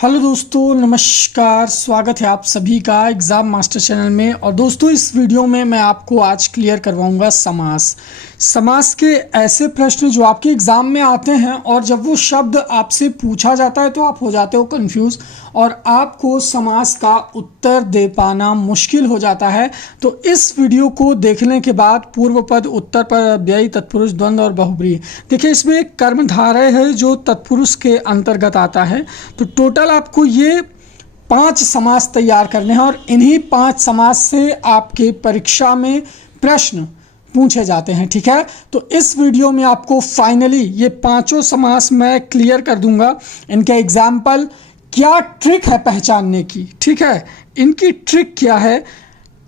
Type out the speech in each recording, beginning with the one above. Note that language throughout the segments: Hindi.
हेलो दोस्तों, नमस्कार। स्वागत है आप सभी का एग्ज़ाम मास्टर चैनल में। और दोस्तों, इस वीडियो में मैं आपको आज क्लियर करवाऊंगा समास के ऐसे प्रश्न जो आपके एग्ज़ाम में आते हैं और जब वो शब्द आपसे पूछा जाता है तो आप हो जाते हो कंफ्यूज और आपको समास का उत्तर दे पाना मुश्किल हो जाता है। तो इस वीडियो को देखने के बाद पूर्व पद, उत्तर पद, अव्ययी, तत्पुरुष, द्वंद्व और बहुब्रीहि, देखिए इसमें एक कर्मधारय है जो तत्पुरुष के अंतर्गत आता है। तो टोटल आपको ये 5 समास तैयार करने हैं और इन्हीं 5 समास से आपके परीक्षा में प्रश्न पूछे जाते हैं। ठीक है, तो इस वीडियो में आपको फाइनली ये 5 समास मैं क्लियर कर दूंगा। इनके एग्जाम्पल, क्या ट्रिक है पहचानने की, ठीक है, इनकी ट्रिक क्या है,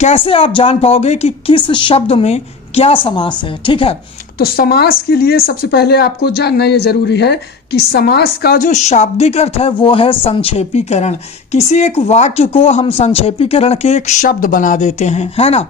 कैसे आप जान पाओगे कि किस शब्द में क्या समास है। ठीक है, तो समास के लिए सबसे पहले आपको जानना ये जरूरी है कि समास का जो शाब्दिक अर्थ है वो है संक्षेपीकरण। किसी एक वाक्य को हम संक्षेपीकरण के एक शब्द बना देते हैं, है ना।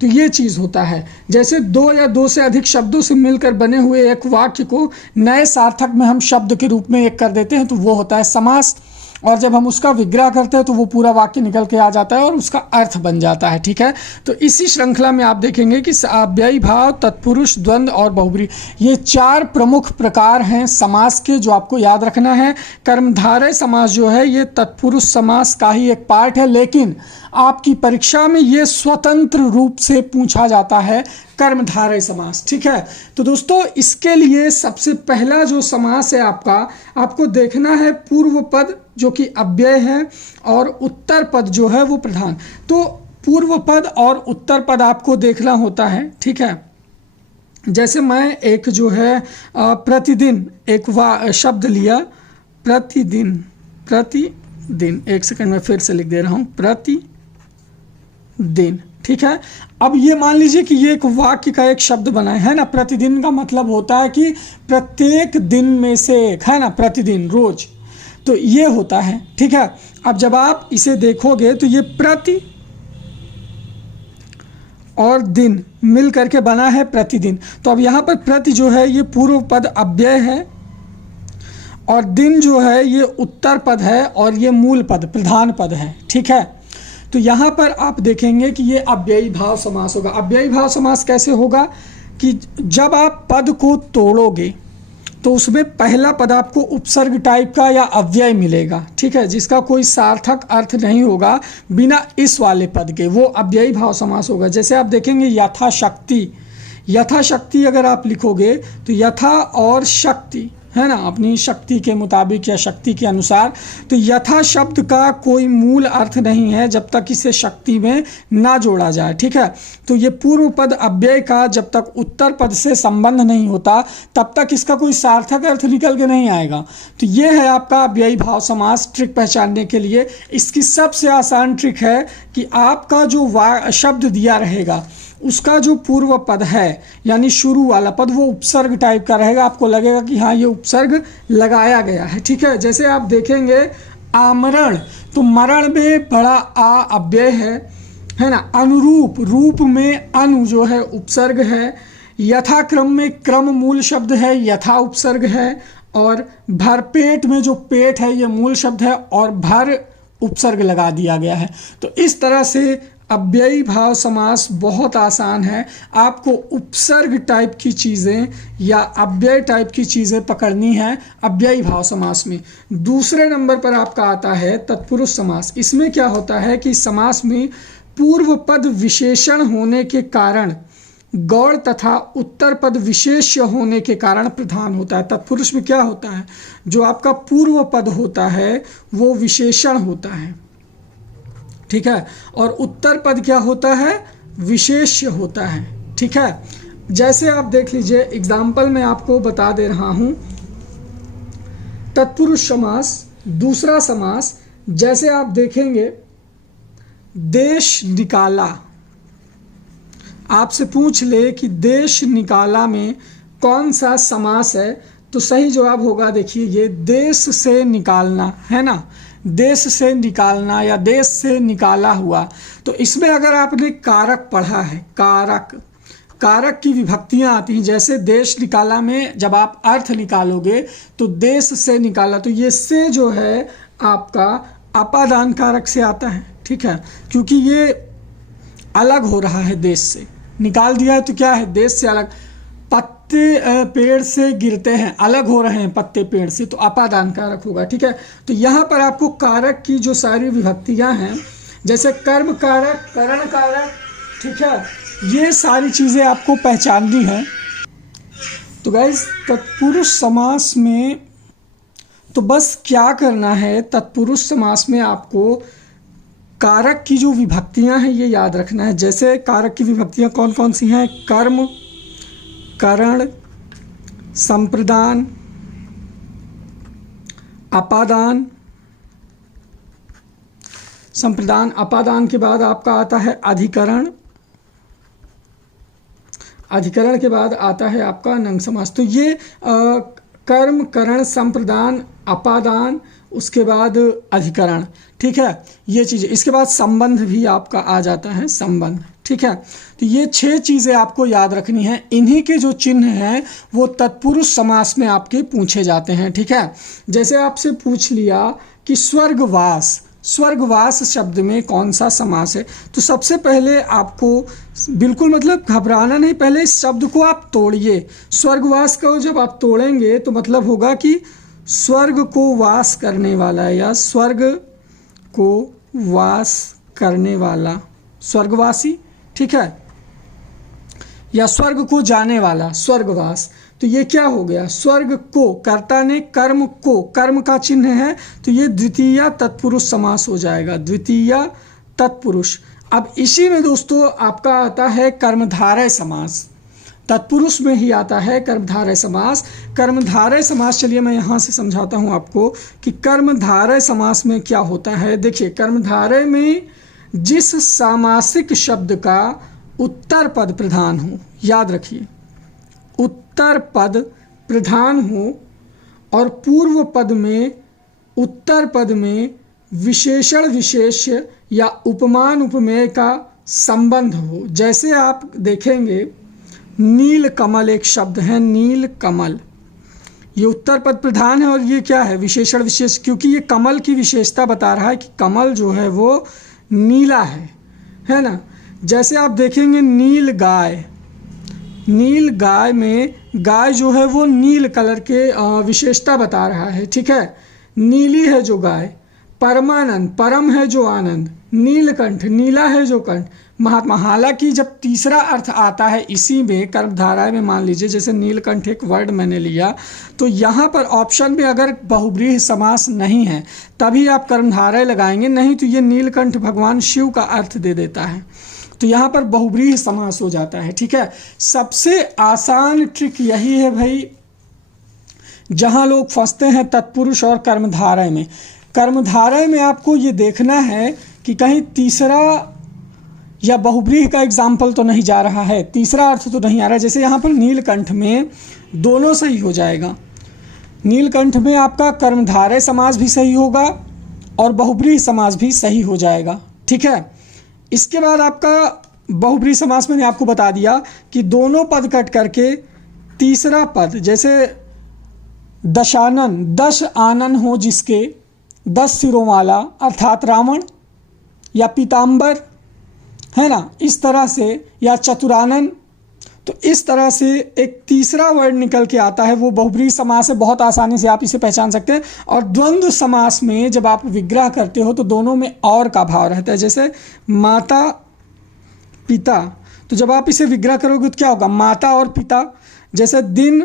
तो ये चीज़ होता है, जैसे 2 या 2 से अधिक शब्दों से मिलकर बने हुए एक वाक्य को नए सार्थक में हम शब्द के रूप में एक कर देते हैं तो वो होता है समास। और जब हम उसका विग्रह करते हैं तो वो पूरा वाक्य निकल के आ जाता है और उसका अर्थ बन जाता है। ठीक है, तो इसी श्रृंखला में आप देखेंगे कि अव्ययी भाव, तत्पुरुष, द्वंद्व और बहुब्रीहि, ये 4 प्रमुख प्रकार हैं समास के जो आपको याद रखना है। कर्मधारय समास जो है ये तत्पुरुष समास का ही एक पार्ट है, लेकिन आपकी परीक्षा में ये स्वतंत्र रूप से पूछा जाता है कर्मधारय समास। ठीक है, तो दोस्तों इसके लिए सबसे पहला जो समास है आपको देखना है पूर्व पद जो कि अव्यय है और उत्तर पद जो है वो प्रधान। तो पूर्व पद और उत्तर पद आपको देखना होता है। ठीक है, जैसे मैं एक जो है प्रतिदिन एक शब्द लिया, प्रतिदिन, एक सेकंड में फिर से लिख दे रहा हूँ, प्रतिदिन। ठीक है, अब ये मान लीजिए कि ये एक वाक्य का एक शब्द बना है ना। प्रतिदिन का मतलब होता है कि प्रत्येक दिन में से एक, है ना, प्रतिदिन, रोज, तो ये होता है। ठीक है, अब जब आप इसे देखोगे तो ये प्रति और दिन मिल करके बना है प्रतिदिन। तो अब यहाँ पर प्रति जो है ये पूर्व पद अव्यय है और दिन जो है ये उत्तर पद है और ये मूल पद, प्रधान पद है। ठीक है, तो यहाँ पर आप देखेंगे कि ये अव्ययी भाव समास होगा। अव्ययी भाव समास कैसे होगा कि जब आप पद को तोड़ोगे तो उसमें पहला पद आपको उपसर्ग टाइप का या अव्यय मिलेगा। ठीक है, जिसका कोई सार्थक अर्थ नहीं होगा बिना इस वाले पद के, वो अव्ययी भाव समास होगा। जैसे आप देखेंगे यथाशक्ति, यथाशक्ति अगर आप लिखोगे तो यथा और शक्ति, है ना, अपनी शक्ति के मुताबिक या शक्ति के अनुसार। तो यथा शब्द का कोई मूल अर्थ नहीं है जब तक इसे शक्ति में ना जोड़ा जाए। ठीक है, तो ये पूर्व पद अव्यय का जब तक उत्तर पद से संबंध नहीं होता तब तक इसका कोई सार्थक अर्थ निकल के नहीं आएगा। तो ये है आपका अव्ययी भाव समास। ट्रिक पहचानने के लिए इसकी सबसे आसान ट्रिक है कि आपका जो शब्द दिया रहेगा उसका जो पूर्व पद है यानी शुरू वाला पद वो उपसर्ग टाइप का रहेगा। आपको लगेगा कि हाँ ये उपसर्ग लगाया गया है। ठीक है, जैसे आप देखेंगे आमरण, तो मरण में बड़ा आ अव्यय है ना। अनुरूप, रूप में अनु जो है उपसर्ग है। यथाक्रम में क्रम मूल शब्द है, यथा उपसर्ग है। और भरपेट में जो पेट है ये मूल शब्द है और भर उपसर्ग लगा दिया गया है। तो इस तरह से अव्ययी भाव समास बहुत आसान है। आपको उपसर्ग टाइप की चीज़ें या अव्यय टाइप की चीज़ें पकड़नी है अव्ययी भाव समास में। दूसरे नंबर पर आपका आता है तत्पुरुष समास। इसमें क्या होता है कि समास में पूर्व पद विशेषण होने के कारण गौड़ तथा उत्तर पद विशेष्य होने के कारण प्रधान होता है। तत्पुरुष में क्या होता है, जो आपका पूर्व पद होता है वो विशेषण होता है। ठीक है, और उत्तर पद क्या होता है, विशेष्य होता है। ठीक है, जैसे आप देख लीजिए एग्जाम्पल में आपको बता दे रहा हूं। तत्पुरुष समास, दूसरा समास, जैसे आप देखेंगे देश निकाला, आपसे पूछ ले कि देश निकाला में कौन सा समास है तो सही जवाब होगा, देखिए ये देश से निकालना, है ना, देश से निकालना या देश से निकाला हुआ। तो इसमें अगर आपने कारक पढ़ा है, कारक, कारक की विभक्तियां आती हैं, जैसे देश निकाला में जब आप अर्थ निकालोगे तो देश से निकाला, तो ये से जो है आपका अपादान कारक से आता है, ठीक है, क्योंकि ये अलग हो रहा है देश से, निकाल दिया है तो क्या है, देश से अलग। पत्ते पेड़ से गिरते हैं, अलग हो रहे हैं पत्ते पेड़ से, तो अपादान कारक होगा, ठीक है। तो यहाँ पर आपको कारक की जो सारी विभक्तियाँ हैं, जैसे कर्म कारक, करण कारक, ठीक है, ये सारी चीज़ें आपको पहचाननी है। तो गाइस तत्पुरुष समास में तो बस क्या करना है, तत्पुरुष समास में आपको कारक की जो विभक्तियां हैं ये याद रखना है। जैसे कारक की विभक्तियां कौन कौन सी हैं, कर्म, करण, संप्रदान, अपादान। संप्रदान अपादान के बाद आपका आता है अधिकरण, अधिकरण के बाद आता है आपका नंग समास। तो ये कर्म, करण, संप्रदान, अपादान, उसके बाद अधिकरण, ठीक है, ये चीज़ें। इसके बाद संबंध भी आपका आ जाता है, संबंध, ठीक है। तो ये 6 चीज़ें आपको याद रखनी है। इन्हीं के जो चिन्ह हैं वो तत्पुरुष समास में आपके पूछे जाते हैं, ठीक है। जैसे आपसे पूछ लिया कि स्वर्गवास, स्वर्गवास शब्द में कौन सा समास है, तो सबसे पहले आपको बिल्कुल मतलब घबराना नहीं, पहले इस शब्द को आप तोड़िए। स्वर्गवास को जब आप तोड़ेंगे तो मतलब होगा कि स्वर्ग को वास करने वाला, या स्वर्ग को वास करने वाला, स्वर्गवासी, ठीक है, या स्वर्ग को जाने वाला, स्वर्गवास। तो ये क्या हो गया, स्वर्ग को, कर्ता ने कर्म को, कर्म का चिन्ह है, तो ये द्वितीय तत्पुरुष समास हो जाएगा, द्वितीय तत्पुरुष। अब इसी में दोस्तों आपका आता है कर्मधारय समास, तत्पुरुष में ही आता है कर्मधारय समास। कर्मधारय समास, चलिए मैं यहाँ से समझाता हूँ आपको कि कर्मधारय समास में क्या होता है। देखिए, कर्मधारय में जिस सामासिक शब्द का उत्तर पद प्रधान हो, याद रखिए, उत्तर पद प्रधान हो और पूर्व पद में, उत्तर पद में विशेषण विशेष्य या उपमान उपमेय का संबंध हो। जैसे आप देखेंगे नील कमल एक शब्द है, नील कमल, ये उत्तर पद प्रधान है और ये क्या है, विशेषण विशेष, क्योंकि ये कमल की विशेषता बता रहा है कि कमल जो है वो नीला है ना। जैसे आप देखेंगे नील गाय, नील गाय में गाय जो है वो नील कलर के विशेषता बता रहा है, ठीक है, नीली है जो गाय। परमानंद, परम है जो आनंद। नीलकंठ, नीला है जो कंठ। महात्मा, हालांकि जब तीसरा अर्थ आता है इसी में कर्मधारय में, मान लीजिए जैसे नीलकंठ एक वर्ड मैंने लिया, तो यहाँ पर ऑप्शन में अगर बहुब्रीहि समास नहीं है तभी आप कर्मधारय लगाएंगे, नहीं तो ये नीलकंठ भगवान शिव का अर्थ दे देता है, तो यहाँ पर बहुब्रीहि समास हो जाता है, ठीक है। सबसे आसान ट्रिक यही है भाई, जहाँ लोग फंसते हैं तत्पुरुष और कर्मधारय में। कर्मधारय में आपको ये देखना है कि कहीं तीसरा या बहुब्रीहि का एग्जाम्पल तो नहीं जा रहा है, तीसरा अर्थ तो नहीं आ रहा है। जैसे यहाँ पर नीलकंठ में दोनों सही हो जाएगा, नीलकंठ में आपका कर्मधारय समास भी सही होगा और बहुब्रीहि समास भी सही हो जाएगा, ठीक है। इसके बाद आपका बहुब्रीहि समास मैंने आपको बता दिया कि दोनों पद कट करके तीसरा पद, जैसे दशानन, 10 आनन हो जिसके 10 सिरों वाला, अर्थात रावण, या पीताम्बर, है ना, इस तरह से, या चतुरानन, तो इस तरह से एक तीसरा वर्ड निकल के आता है, वो बहुब्रीहि समास है। बहुत आसानी से आप इसे पहचान सकते हैं। और द्वंद्व समास में जब आप विग्रह करते हो तो दोनों में और का भाव रहता है, जैसे माता पिता, तो जब आप इसे विग्रह करोगे तो क्या होगा, माता और पिता। जैसे दिन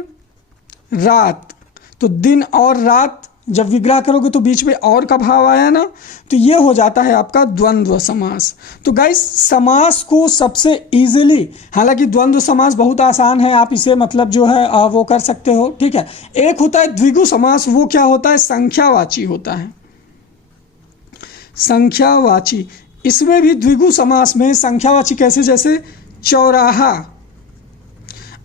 रात, तो दिन और रात जब विग्रह करोगे तो बीच में और का भाव आया ना, तो ये हो जाता है आपका द्वंद्व समास। तो गाइस, समास को सबसे इजीली, हालांकि द्वंद्व समास बहुत आसान है, आप इसे मतलब जो है वो कर सकते हो, ठीक है। एक होता है द्विगु समास, वो क्या होता है, संख्यावाची होता है, संख्यावाची। इसमें भी द्विगु समास में संख्यावाची कैसे, जैसे चौराहा।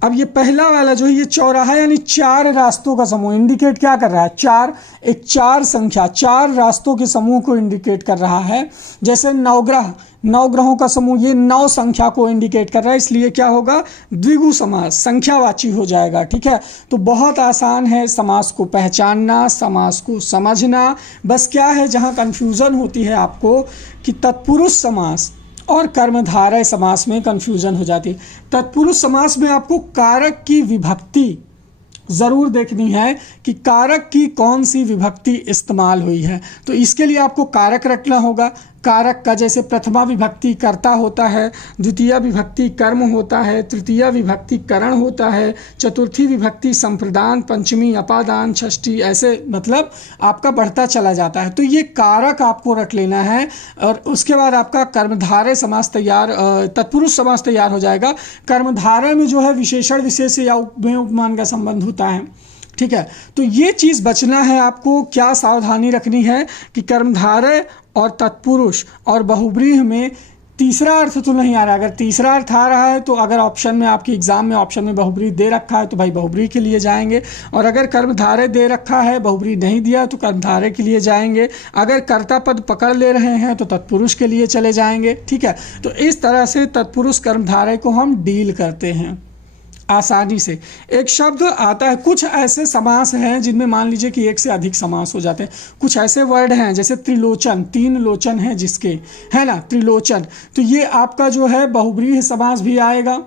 अब ये पहला वाला जो है ये चौराहा यानी 4 रास्तों का समूह इंडिकेट क्या कर रहा है, 4, एक 4 संख्या 4 रास्तों के समूह को इंडिकेट कर रहा है। जैसे नवग्रह, 9 ग्रहों का समूह ये 9 संख्या को इंडिकेट कर रहा है, इसलिए क्या होगा, द्विगु समास, संख्यावाची हो जाएगा। ठीक है, तो बहुत आसान है समास को पहचानना, समास को समझना। बस क्या है जहाँ कन्फ्यूज़न होती है आपको कि तत्पुरुष समास और कर्मधारय समास में कन्फ्यूजन हो जाती है। तत्पुरुष समास में आपको कारक की विभक्ति ज़रूर देखनी है कि कारक की कौन सी विभक्ति इस्तेमाल हुई है, तो इसके लिए आपको कारक रखना होगा। कारक का जैसे प्रथमा विभक्ति कर्ता होता है, द्वितीय विभक्ति कर्म होता है, तृतीय विभक्ति करण होता है, चतुर्थी विभक्ति संप्रदान, पंचमी अपादान, षष्ठी, ऐसे मतलब आपका बढ़ता चला जाता है। तो ये कारक आपको रख लेना है और उसके बाद आपका कर्मधारय समास तैयार, तत्पुरुष समास तैयार हो जाएगा। कर्मधारय में जो है विशेषण विशेष या उपमेय उपमान का संबंध होता है। ठीक है, तो ये चीज़ बचना है आपको। क्या सावधानी रखनी है कि कर्मधारय और तत्पुरुष और बहुब्रीहि में तीसरा अर्थ तो नहीं आ रहा। अगर तीसरा अर्थ आ रहा है तो अगर ऑप्शन में आपके एग्जाम में ऑप्शन में बहुब्रीहि दे रखा है तो भाई बहुब्रीहि के लिए जाएंगे, और अगर कर्मधारय दे रखा है बहुब्रीहि नहीं दिया तो कर्मधारय के लिए जाएंगे। अगर कर्ता पद पकड़ ले रहे हैं तो तत्पुरुष के लिए चले जाएंगे। ठीक है, तो इस तरह से तत्पुरुष कर्मधारय को हम डील करते हैं आसानी से। एक शब्द आता है, कुछ ऐसे समास हैं जिनमें मान लीजिए कि एक से अधिक समास हो जाते हैं। कुछ ऐसे वर्ड हैं जैसे त्रिलोचन, 3 लोचन हैं जिसके, है ना, त्रिलोचन, तो ये आपका जो है बहुब्रीहि समास भी आएगा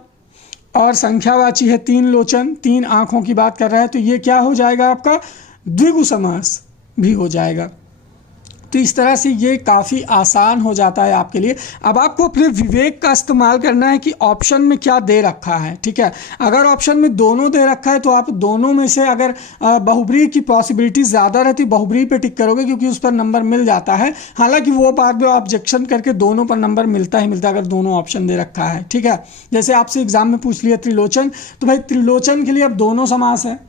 और संख्यावाची है 3 लोचन, 3 आँखों की बात कर रहा है, तो ये क्या हो जाएगा आपका द्विगु समास भी हो जाएगा। तो इस तरह से ये काफ़ी आसान हो जाता है आपके लिए। अब आपको अपने विवेक का इस्तेमाल करना है कि ऑप्शन में क्या दे रखा है। ठीक है, अगर ऑप्शन में दोनों दे रखा है तो आप दोनों में से अगर बहुब्रीहि की पॉसिबिलिटी ज़्यादा रहती बहुब्रीहि पे टिक करोगे क्योंकि उस पर नंबर मिल जाता है। हालांकि वो बाद में ऑब्जेक्शन करके दोनों पर नंबर मिलता ही मिलता है अगर दोनों ऑप्शन दे रखा है। ठीक है, जैसे आपसे एग्जाम में पूछ लिया त्रिलोचन, तो भाई त्रिलोचन के लिए अब दोनों समास है,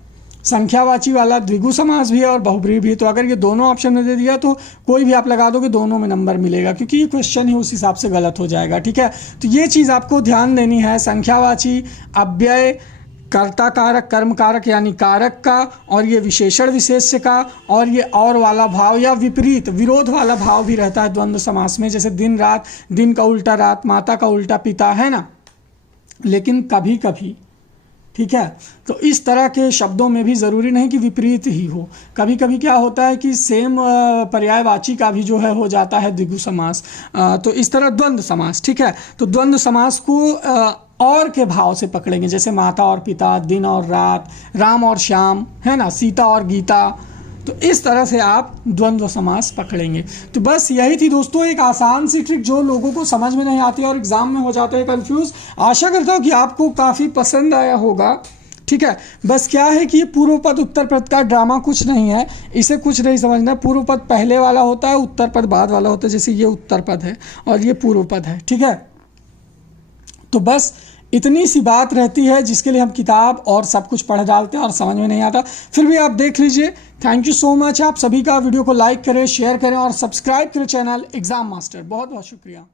संख्यावाची वाला द्विगु समास भी है और बहुब्रीहि भी है। तो अगर ये दोनों ऑप्शन में दे दिया तो कोई भी आप लगा दोगे दोनों में नंबर मिलेगा, क्योंकि ये क्वेश्चन ही उस हिसाब से गलत हो जाएगा। ठीक है, तो ये चीज़ आपको ध्यान देनी है। संख्यावाची, अव्यय, कर्ता कारक, कर्म कारक यानी कारक का, और ये विशेषण विशेष्य का, और ये और वाला भाव या विपरीत विरोध वाला भाव भी रहता है द्वंद्व समास में, जैसे दिन रात, दिन का उल्टा रात, माता का उल्टा पिता, है ना। लेकिन कभी कभी, ठीक है, तो इस तरह के शब्दों में भी ज़रूरी नहीं कि विपरीत ही हो। कभी कभी क्या होता है कि सेम पर्यायवाची का भी जो है हो जाता है द्विगु समास। तो इस तरह द्वंद्व समास। ठीक है, तो द्वंद्व समास को और के भाव से पकड़ेंगे, जैसे माता और पिता, दिन और रात, राम और श्याम, है ना, सीता और गीता। तो इस तरह से आप द्वंद्व समास पकड़ेंगे। तो बस यही थी दोस्तों एक आसान सी ट्रिक जो लोगों को समझ में नहीं आती और एग्जाम में हो जाते हैं कंफ्यूज। आशा करता हूँ कि आपको काफ़ी पसंद आया होगा। ठीक है, बस क्या है कि ये पूर्व पद उत्तर पद का ड्रामा कुछ नहीं है, इसे कुछ नहीं समझना। पूर्व पद पहले वाला होता है, उत्तर पद बाद वाला होता है। जैसे ये उत्तर पद है और ये पूर्व पद है। ठीक है, तो बस इतनी सी बात रहती है जिसके लिए हम किताब और सब कुछ पढ़ डालते हैं और समझ में नहीं आता, फिर भी आप देख लीजिए। Thank you so much. आप सभी का वीडियो को लाइक करें, शेयर करें और सब्सक्राइब करें चैनल एग्जाम मास्टर। बहुत बहुत शुक्रिया।